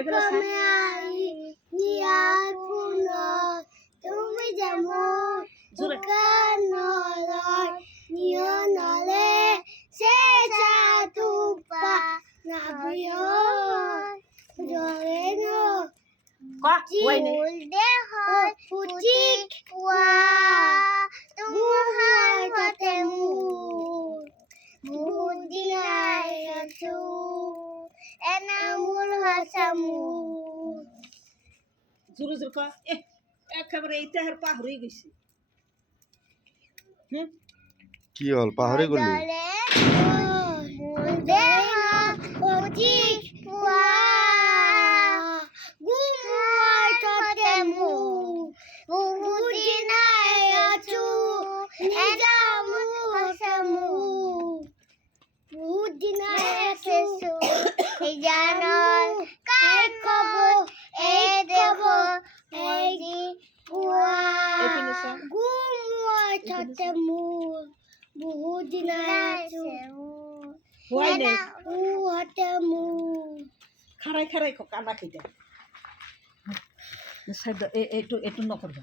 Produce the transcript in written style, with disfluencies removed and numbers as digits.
এফালে চাই কমে আই নিয়ার কোনো তুমি যেমন জোরে নয় নিয় নলে সে তুপা নাবিও জলে নো ক ওই নে দে হয় পুচিক ওয়া তুহার হতে বুদিনাই আছু এনামুল হাসামু জোরে জোরে ক একেবারে এইটা আর পাহরে গেছি কি হল পাহরে গলি দেহ পুচিক ওয়া গুমাই ততে বুদিনাই আছু এনামুল হাসামু বুদিনাই আছু এই জানল কাই কব এই দেব এই পুয়া এখানে চাই গুমাই ততে বুদিনাই আছু ওই নে হতে খারাই খারাই কানা খেতে সাইড একটু একটু নকরবা